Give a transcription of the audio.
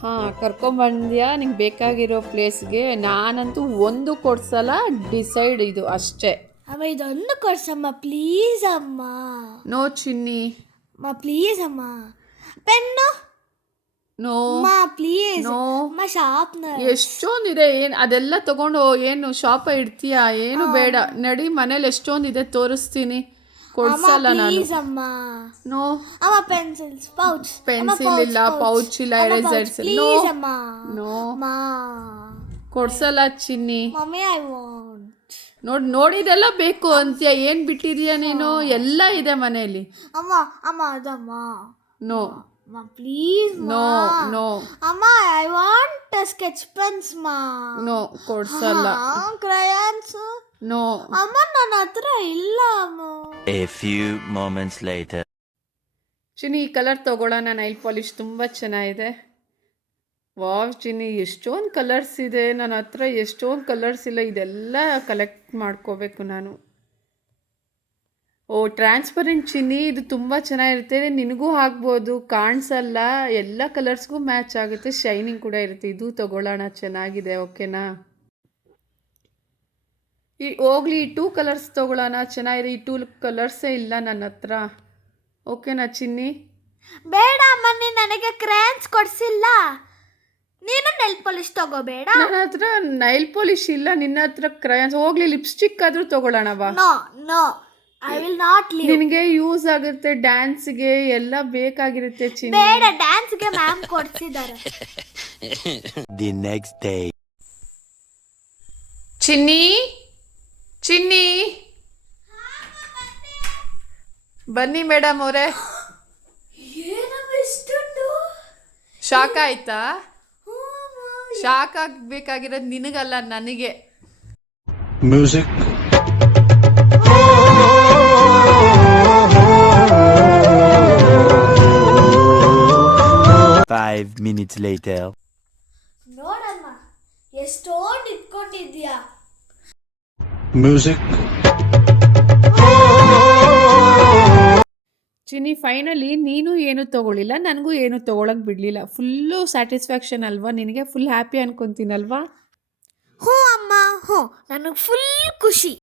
ಹಾಂ, ಕರ್ಕೊಂಬಂದ್ಯಾ ನಿಂಗೆ ಬೇಕಾಗಿರೋ ಪ್ಲೇಸ್ಗೆ. ನಾನಂತೂ ಒಂದು ಕೊಡ್ಸಲ್ಲ, ಡಿಸೈಡ್ ಇದು ಅಷ್ಟೇ. ಅಮ್ಮ ಇದೊಂದು ಕೊಡ್ಸಮ್ಮ ಪ್ಲೀಸ್ ಅಮ್ಮ. ನೋ ಚಿನ್ನಿ. ಅಮ್ಮ ಪ್ಲೀಸ್ ಅಮ್ಮ. ಪೆನ್ನು ನೋ ಅಮ್ಮ ಪ್ಲೀಸ್. ನೋ. ಅಮ್ಮ ಶಾರ್ಪ್ನರ್. ಎಷ್ಟೊಂದಿದೆ, ಏನು ಅದೆಲ್ಲ ತಗೊಂಡು ಏನು ಶಾಪ ಇಡ್ತೀಯಾ? ಏನು ಬೇಡ, ನಡಿ, ಮನೇಲಿ ಎಷ್ಟೊಂದಿದೆ ತೋರಿಸ್ತೀನಿ. ಕೊಡ್ಸಲ್ಲ ನಾನು. ಪ್ಲೀಸ್ ಅಮ್ಮ. ನೋ. ಅಮ್ಮ ಪೆನ್ಸಿಲ್ಸ್ ಪೌಚ್. ಪೆನ್ಸಿಲ್ ಇಲ್ಲ, ಪೌಚ್ ಇಲ್ಲ, ಎರೇಸರ್ಸ್ ಇಲ್ಲ. ನೋ ಪ್ಲೀಸ್ ಅಮ್ಮ. ನೋ, ಅಮ್ಮ ಕೊಡ್ಸಲ್ಲ ಚಿನ್ನಿ. Mummy I want. ನೋಡಿದೆಲ್ಲ ಬೇಕು ಅಂತ್ಯ, ಏನು ಬಿಟ್ಟಿದೀಯ ನೀನು? ಎಲ್ಲ ಇದೆ ಮನೆಯಲ್ಲಿ. ಅಮ್ಮ ಅಮ್ಮ ಅದಮ್ಮ. ನೋ. ಅಮ್ಮ ಪ್ಲೀಸ್ ನೋ ನೋ. ಅಮ್ಮ ಐ ವಾಂಟ್ ಸ್ಕೆಚ್ ಪೆನ್ಸ್ ಮಾ. ನೋ, ಕೊಡ್ಸಲ್ಲ. ಕ್ರಯಾನ್ಸ್. ನೋ. ಅಮ್ಮ ನನ್ನ ಹತ್ರ ಇಲ್ಲ ಅಮ್ಮ. A few moments later. ಚಿನ್ನಿ, ಈ ಕಲರ್ ತಗೊಳ್ಳೋಣ, ನೈಲ್ ಪಾಲಿಶ್ ತುಂಬ ಚೆನ್ನಾಗಿದೆ. ವಾವ್ ಚಿನ್ನಿ, ಎಷ್ಟೊಂದು ಕಲರ್ಸ್ ಇದೆ ನನ್ನ ಹತ್ರ. ಎಷ್ಟೊಂದು ಕಲರ್ಸ್ ಇಲ್ಲ, ಇದೆಲ್ಲ ಕಲೆಕ್ಟ್ ಮಾಡ್ಕೋಬೇಕು ನಾನು. ಓ, ಟ್ರಾನ್ಸ್ಪರೆಂಟ್ ಚಿನ್ನಿ, ಇದು ತುಂಬ ಚೆನ್ನಾಗಿರುತ್ತೆ. ನಿನಗೂ ಹಾಕ್ಬೋದು, ಕಾಣಿಸಲ್ಲ, ಎಲ್ಲ ಕಲರ್ಸ್ಗೂ ಮ್ಯಾಚ್ ಆಗುತ್ತೆ, ಶೈನಿಂಗ್ ಕೂಡ ಇರುತ್ತೆ. ಇದು ತಗೊಳ್ಳೋಣ, ಚೆನ್ನಾಗಿದೆ. ಓಕೆನಾ? ಹೋಗ್ಲಿ, ಈ 2 ಕಲರ್ಸ್ ತೊಗೊಳ್ಳೋಣ, ಚೆನ್ನಾಗಿದೆ. ಈ 2 ಕಲರ್ಸೇ ಇಲ್ಲ ನನ್ನ ಹತ್ರ. ಓಕೆನಾ ಚಿನ್ನಿ? ಬೇಡ ಅಮ್ಮ, ನೀನು ನನಗೆ ಕ್ರಯಾನ್ಸ್ ಕೊಡಿಸಿಲ್ಲ. ನೀನು ನೆಲ್ ಪಾಲಿಶ್ ತಗೋಬೇಡ. ನನ್ನ ಹತ್ರ ನೈಲ್ ಪಾಲಿಶ್ ಇಲ್ಲ, ನಿನ್ನ ಹತ್ರ ಕ್ರಯಾನ್ಸ್. ಹೋಗ್ಲಿ, ಲಿಪ್ಸ್ಟಿಕ್ ಆದರೂ ತೊಗೊಳ್ಳೋಣ ಬಾ. No no, I will not leave. ನಿನಗೆ ಯೂಸ್ ಆಗುತ್ತೆ, ಡ್ಯಾನ್ಸ್ಗೆ ಎಲ್ಲ ಬೇಕಾಗಿರುತ್ತೆ ಚಿನ್ನಿ. ಬೇಡ, ಡ್ಯಾನ್ಸ್ಗೆ ಮ್ಯಾಮ್ ಕೊಡ್ಸಿದ್ದಾರೆ. The next day. ಚಿನ್ನಿ, ಚಿನ್ನಿ, ಬನ್ನಿ ಮೇಡಮ್ ಅವರೇ. ಶಾಕ್ ಆಯ್ತಾ? ಶಾಕ್ ಆಗಬೇಕಾಗಿರೋದು ನಿನಗಲ್ಲ, ನನಗೆ. Music. 5 minutes later. ನೋಡಮ್ಮ, ಎಷ್ಟೊಂದು ಇಟ್ಕೊಂಡಿದ್ಯಾ. Music. ಚಿನ್ನಿ, ಫೈನಲಿ ನೀನು ಏನು ತೊಗೊಳ್ಳಿಲ್ಲ, ನನಗೂ ಏನು ತೊಗೊಳಕ್ಕೆ ಬಿಡಲಿಲ್ಲ. ಫುಲ್ಲು ಸ್ಯಾಟಿಸ್ಫ್ಯಾಕ್ಷನ್ ಅಲ್ವಾ ನಿನಗೆ? ಫುಲ್ ಹ್ಯಾಪಿ ಅನ್ಕೊತೀನಲ್ವಾ? ಹ್ಞೂ ಅಮ್ಮ, ಹ್ಞೂ, ನನಗೆ ಫುಲ್ ಖುಷಿ.